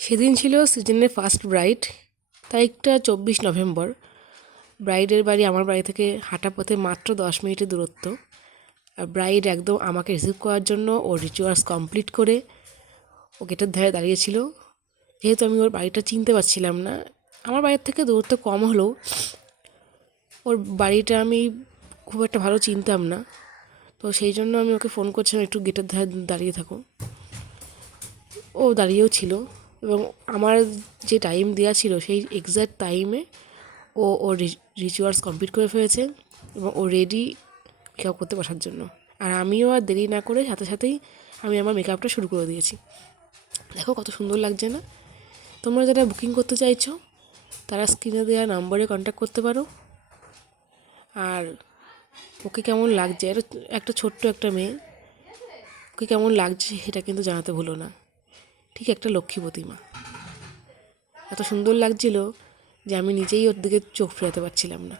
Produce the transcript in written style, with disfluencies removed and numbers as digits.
সেদিন ছিল সিজনের ফার্স্ট ব্রাইড। তারিখটা 24 নভেম্বর। ব্রাইডের বাড়ি আমার বাড়ি থেকে হাঁটা পথে মাত্র 10 মিনিটের দূরত্ব। আর ব্রাইড একদম আমাকে রিসিভ করার জন্য ওর রিচুয়ালস কমপ্লিট করে ও গেটের ধারে দাঁড়িয়েছিল। যেহেতু আমি ওর বাড়িটা চিনতে পারছিলাম না, আমার বাড়ির থেকে দূরত্ব কম হলেও ওর বাড়িটা আমি খুব একটা ভালো চিনতাম না, তো সেই জন্য আমি ওকে ফোন করছিলাম একটু গেটের ধারে দাঁড়িয়ে থাকো। ও দাঁড়িয়েও ছিল এবং আমার যে টাইম দেওয়া ছিল সেই এক্স্যাক্ট টাইমে ওর রিচুয়ালস কমপ্লিট করে ফেলেছে এবং ও রেডি মেকআপ করতে বসার জন্য। আর আমিও আর দেরি না করে সাথে সাথেই আমি আমার মেকআপটা শুরু করে দিয়েছি। দেখো কত সুন্দর লাগছে না? তোমরা যারা বুকিং করতে চাইছো তারা স্ক্রিনে দেওয়া নম্বরে কন্ট্যাক্ট করতে পারো। আর ওকে কেমন লাগছে, এটা একটা ছোট্ট একটা মেয়ে, ওকে কেমন লাগছে সেটা কিন্তু জানাতে ভুলো না। ঠিক একটা লক্ষ্মী প্রতিমা, এত সুন্দর লাগছিল যে আমি নিজেই ওর দিকে চোখ ফেরাতে পারছিলাম না।